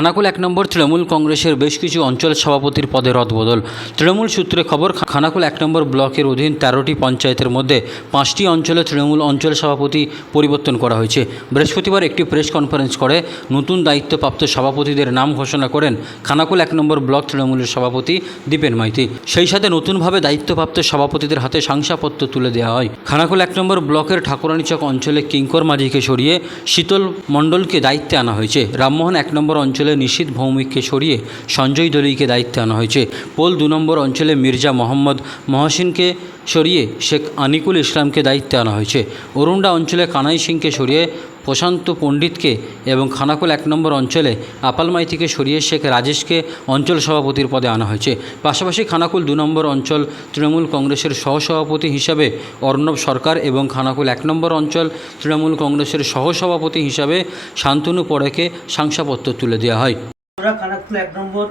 খানাকুল এক নম্বর তৃণমূল কংগ্রেসের বেশ কিছু অঞ্চল সভাপতির পদে রদবদল। তৃণমূল সূত্রে খবর খানাকুল এক নম্বর ব্লকের অধীন তেরোটি পঞ্চায়েতের মধ্যে পাঁচটি অঞ্চলে তৃণমূল অঞ্চল সভাপতি পরিবর্তন করা হয়েছে। বৃহস্পতিবার একটি প্রেস কনফারেন্স করে নতুন দায়িত্বপ্রাপ্ত সভাপতিদের নাম ঘোষণা করেন খানাকুল এক নম্বর ব্লক তৃণমূলের সভাপতি দীপেন মাইতি। সেই সাথে নতুনভাবে দায়িত্বপ্রাপ্ত সভাপতিদের হাতে শংসাপত্র তুলে দেওয়া হয়। খানাকুল এক নম্বর ব্লকের ঠাকুরানীচক অঞ্চলে কিঙ্কর মাঝিকে সরিয়ে শীতল মণ্ডলকে দায়িত্বে আনা হয়েছে। রামমোহন এক নম্বর অঞ্চলে নিশীত ভৌমিককে সরিয়ে সঞ্জয় দলিকে দায়িত্বে আনা হয়েছে। পোল দু নম্বর অঞ্চলে মির্জা মোহাম্মদ মহসিনকে সরিয়ে শেখ আনিকুল ইসলামকে দায়িত্বে আনা হয়েছে। অরুণ্ডা অঞ্চলে কানাই সিংকে সরিয়ে প্রশান্ত পণ্ডিতকে এবং খানাকুল এক নম্বর অঞ্চলে আপালমাই থেকে সরিয়ে শেখ রাজেশকে অঞ্চল সভাপতির পদে আনা হয়েছে। পাশাপাশি খানাকুল দু নম্বর অঞ্চল তৃণমূল কংগ্রেসের সহসভাপতি হিসাবে অর্ণব সরকার এবং খানাকুল এক নম্বর অঞ্চল তৃণমূল কংগ্রেসের সহসভাপতি হিসাবে শান্তনু পড়েকে শংসাপত্র তুলে দেওয়া হয়। আমরা খানাকুল এক নম্বর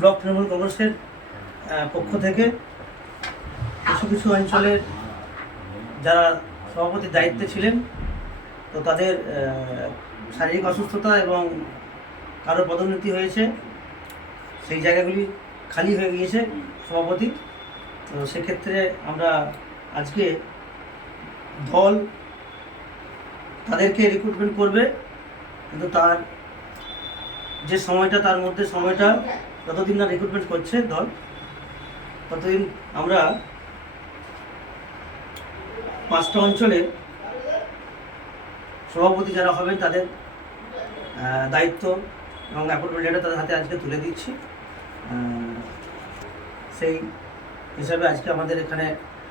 ব্লক তৃণমূল কংগ্রেসের পক্ষ থেকে কিছু কিছু অঞ্চলের যারা সভাপতির দায়িত্বে ছিলেন তো তাদের শারীরিক অসুস্থতা এবং কারও পদোন্নতি হয়েছে, সেই জায়গাগুলি খালি হয়ে গিয়েছে সভাপতি। তো সেক্ষেত্রে আমরা আজকে দল তাদেরকে রিক্রুটমেন্ট করবে, কিন্তু তার যে সময়টা, তার মধ্যে সময়টা যতদিন না রিক্রুটমেন্ট করছে দল, ততদিন আমরা পাঁচটা অঞ্চলে সভাপতি যারা হবেন তাদের দায়িত্ব এবং অ্যাপয়েন্টমেন্ট লেটার তাদের হাতে আজকে তুলে দিচ্ছি। সেই হিসাবে আজকে আমাদের এখানে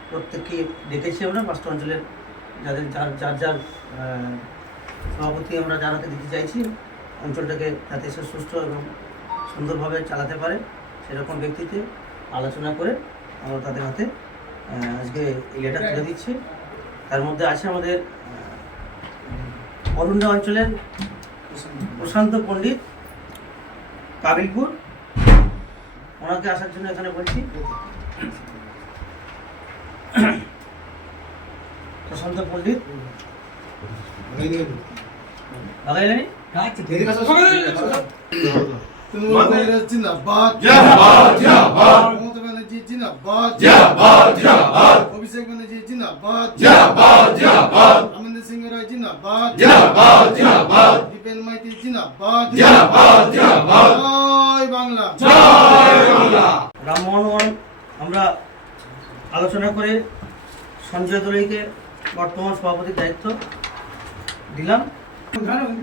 প্রত্যেককে ডেকেছি আমরা পাঁচটা অঞ্চলের যাদের, যার যার যার সভাপতি আমরা যার হাতে দিতে চাইছি, অঞ্চলটাকে যাতে সে, সুস্থ এবং সুন্দরভাবে চালাতে পারে সেরকম ব্যক্তিতে আলোচনা করে আমরা তাদের হাতে আজকে লেটার তুলে দিচ্ছি। তার মধ্যে আছে আমাদের অরুণা অঞ্চলের প্রশান্ত পণ্ডিত কাবিলপুর। ওনাকে আসার জন্য এখানে বলছি। প্রশান্ত পণ্ডিত। জিন্দাবাদ। অভিষেক ব্যানার্জি জিন্দাবাদ সিং রায় জিন্দাবাদ জিন্দাবাদ, জিন্দাবাদ। দীপেন মাইতি জিন্দাবাদ জিন্দাবাদ, জিন্দাবাদ। জয় বাংলা জয় বাংলা। রামমোহন আমরা আলোচনা করে সঞ্জয় দলইকে বর্তমান সভাপতির দায়িত্ব দিলাম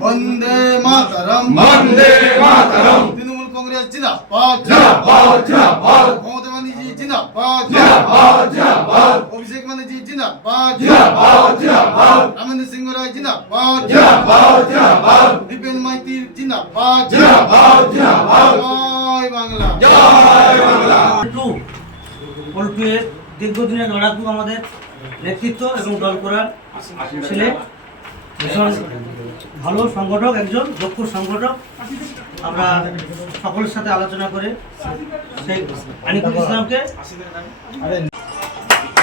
বন্দে মাতরম বন্দে মাতরম। তৃণমূল কংগ্রেস জিন্দাবাদ জিন্দাবাদ, জিন্দাবাদ। মমতা ব্যানার্জি জিন্দাবাদ জিন্দাবাদ, জিন্দাবাদ। অভিষেক ব্যানার্জি জিন্দাবাদ জিন্দাবাদ, জিন্দাবাদ। আনন্দ সিং রায় জিন্দাবাদ জিন্দাবাদ, জিন্দাবাদ। দীপেন মাইতি জিন্দাবাদ জিন্দাবাদ, জিন্দাবাদ। জয় বাংলা জয় বাংলা। দীর্ঘদিনের লড়াকু আমাদের নেতৃত্ব এবং দল করার ছেলে ভীষণ ভালো সংগঠক একজন দক্ষ সংগঠক আমরা সকলের সাথে আলোচনা করে সেই আনিকুল ইসলামকে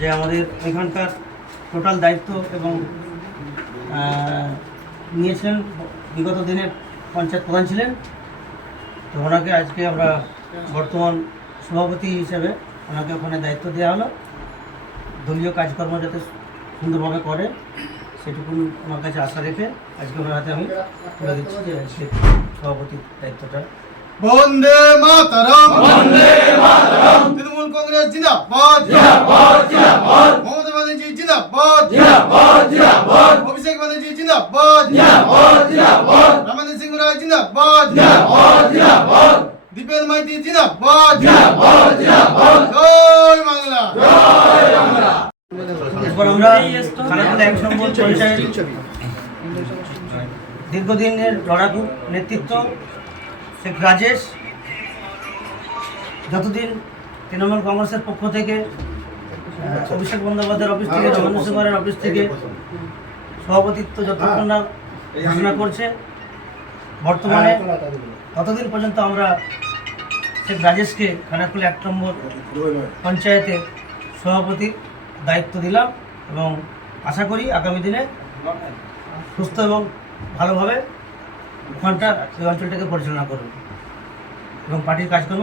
যে আমাদের এখানকার টোটাল দায়িত্ব এবং নিয়েছিলেন বিগত দিনের পঞ্চায়েত প্রধান ছিলেন। তো ওনাকে আজকে আমরা বর্তমান সভাপতি হিসেবে ওনাকে ওখানে দায়িত্ব দেওয়া হলো। দলীয় কাজকর্ম যাতে সুন্দরভাবে করে সেটুকু আমার কাছে আশা রেখে আজকে ওনার হাতে আমি তুলে দিচ্ছি যে আজকে সভাপতির দায়িত্বটা। বন্দে মাতরম! কংগ্রেস জিন্দাবাদ। মমতা ব্যানার্জি জিন্দাবাদ। অভিষেক ব্যানার্জি জিন্দাবাদ। রামানন্দ সিং রায় জিন্দাবাদ। দীপেন মাইতি জিন্দাবাদ। জয় বাংলা। এরপর আমরা খানাকুলা এক নম্বর পঞ্চায়েত দীর্ঘদিনের লড়াকু নেতৃত্ব শেখ রাজেশ যতদিন তৃণমূল কংগ্রেসের পক্ষ থেকে অভিষেক বন্দ্যোপাধ্যায়ের অফিস থেকে রমেন্দ্র শেখরের অফিস থেকে সভাপতিত্ব যতক্ষণ না ঘোষণা করছে বর্তমানে ততদিন পর্যন্ত আমরা শেখ রাজেশকে খানাকুল এক নম্বর পঞ্চায়েতে সভাপতির দায়িত্ব দিলাম এবং আশা করি আগামী দিনে সুস্থ এবং ভালোভাবে ওখানটা ওই অঞ্চলটাকে পরিচালনা করবে এবং পার্টির কাজকর্ম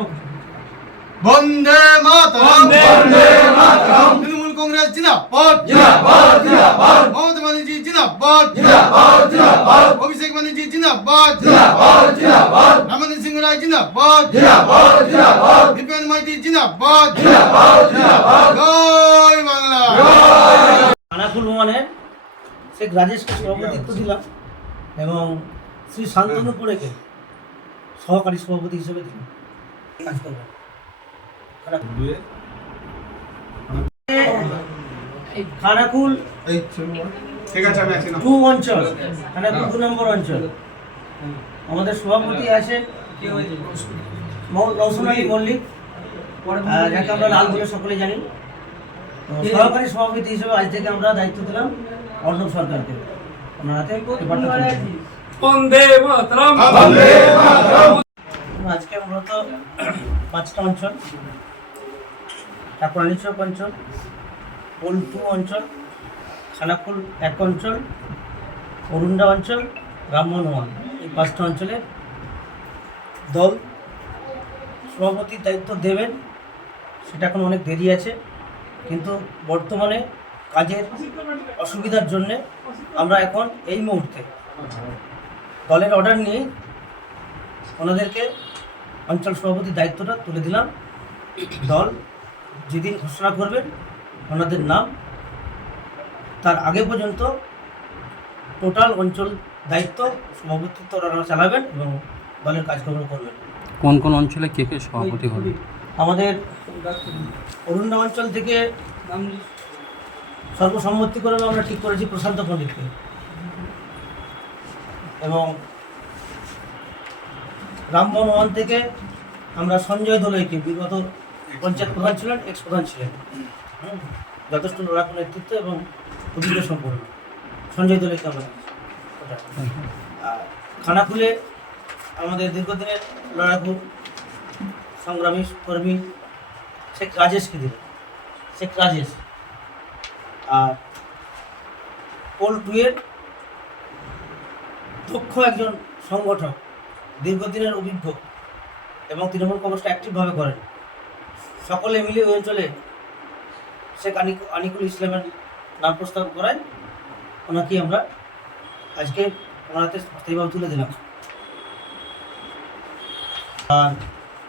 বন্দে মাতরম। বন্দে মাতরম। তৃণমূল কংগ্রেস জিন্দাবাদ। জিন্দাবাদ জিন্দাবাদ। মমতা ব্যানার্জি জিন্দাবাদ। জিন্দাবাদ জিন্দাবাদ। অভিষেক ব্যানার্জি জিন্দাবাদ। জিন্দাবাদ জিন্দাবাদ। রামেন্দ্র সিং রায় জিন্দাবাদ। জিন্দাবাদ জিন্দাবাদ। দীপেন মাইতি জিন্দাবাদ। জিন্দাবাদ জিন্দাবাদ। জয় বাংলা। শেখ রাজেশকে সভাপতিত্ব দিলাম এবং শ্রী শান্তনু পুরেকে সহকারী সভাপতি হিসেবে দিলাম। কাজ করবেন। খানাকুল- ঠিক আছে আমি আছি টু অঞ্চল খানাকুল দু নম্বর অঞ্চল। আমাদের সভাপতি আছে রৌশন আলী মল্লিক। যাকে আমরা লাল বলে সকলে জানি। সহকারী সভাপতি হিসেবে আজ থেকে আমরা দায়িত্ব দিলাম অর্ণব সরকারকে। ওনার হাতে আজকে মূলত পাঁচটা অঞ্চল। ঠাকুরানী চক অঞ্চল, পল্টু অঞ্চল, খানাকুল এক অঞ্চল অরুণ্ডা অঞ্চল রামমোহন এই পাঁচটা অঞ্চলে দল সভাপতির দায়িত্ব দেবেন, সেটা এখন অনেক দেরি আছে, কিন্তু বর্তমানে কাজের অসুবিধার জন্যে আমরা এখন এই মুহূর্তে দলের অর্ডার নিয়ে ওনাদেরকে অঞ্চল সভাপতির দায়িত্বটা তুলে দিলাম। দল যেদিন ঘোষণা করবেন ওনাদের নাম তার আগে পর্যন্ত টোটাল অঞ্চল দায়িত্ব সভাপতিত্ব ওনারা চালাবেন এবং দলের কাজকর্ম করবেন। কোন কোন অঞ্চলে কে কে সভাপতি হবে আমাদের অরুণা অঞ্চল থেকে সর্বসম্মতি করে আমরা ঠিক করেছি প্রশান্ত পণ্ডিতকে। এবং রামমোহন থেকে আমরা সঞ্জয় দোলইকে বিগত পঞ্চায়েত প্রধান ছিলেন এক্স প্রধান ছিলেন যথেষ্ট লড়াকু নেতৃত্ব এবং অভিজ্ঞ সম্পন্ন সঞ্জয় দোলইকে আমরা দিয়েছি। ওটা। আর খানাকুলে আমাদের দীর্ঘদিনের লড়াকু সংগ্রামী কর্মী শেখ রাজেশকে দিল শেখ রাজেশ আর পোল টুয়ের দক্ষ একজন সংগঠক, দীর্ঘদিনের অভিজ্ঞ এবং তৃণমূল কংগ্রেসটা অ্যাক্টিভভাবে করেন সকলে মিলে ওই অঞ্চলে শেখ আনিক আনিকুল ইসলামের নাম প্রস্তাব করায়, ওনাকে আমরা আজকে ওনার হাতে স্থায়ীভাবে তুলে দিলাম। আর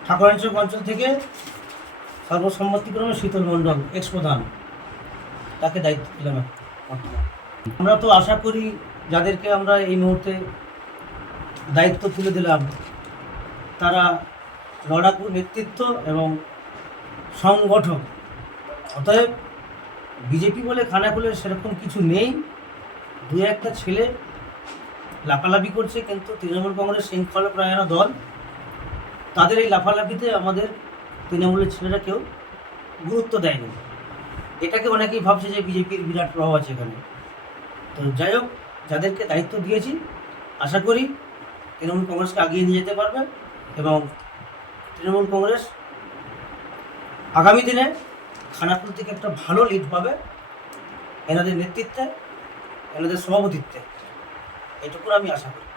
ঠাকুরাঞ্চল অঞ্চল থেকে সর্বসম্মতিক্রমে শীতল মণ্ডল, এক্স প্রধান, তাকে দায়িত্ব দিলাম আমরা তো আশা করি যাদেরকে আমরা এই মুহূর্তে দায়িত্ব তুলে দিলাম, তারা লড়াকু নেতৃত্ব এবং সংগঠক অতএব বিজেপি বলে খানাকুলের সেরকম কিছু নেই। দু একটা ছেলে লাফালাফি করছে, কিন্তু তৃণমূল কংগ্রেস শৃঙ্খলাপরায়ণ দল, তাদের এই লাফালাফিতে আমাদের তৃণমূলের ছেলেরা কেউ গুরুত্ব দেয়নি। এটাকে অনেকেই ভাবছে যে বিজেপির বিরাট প্রভাব আছে এখানে। তো যাই হোক, যাদেরকে দায়িত্ব দিয়েছি, আশা করি তৃণমূল কংগ্রেসকে আগিয়ে নিয়ে যেতে পারবে এবং তৃণমূল কংগ্রেস আগামী দিনে খানাপুর থেকে একটা ভালো লিড পাবে এনাদের নেতৃত্বে, এনাদের সভাপতিত্বে। এটুকু আমি আশা করি।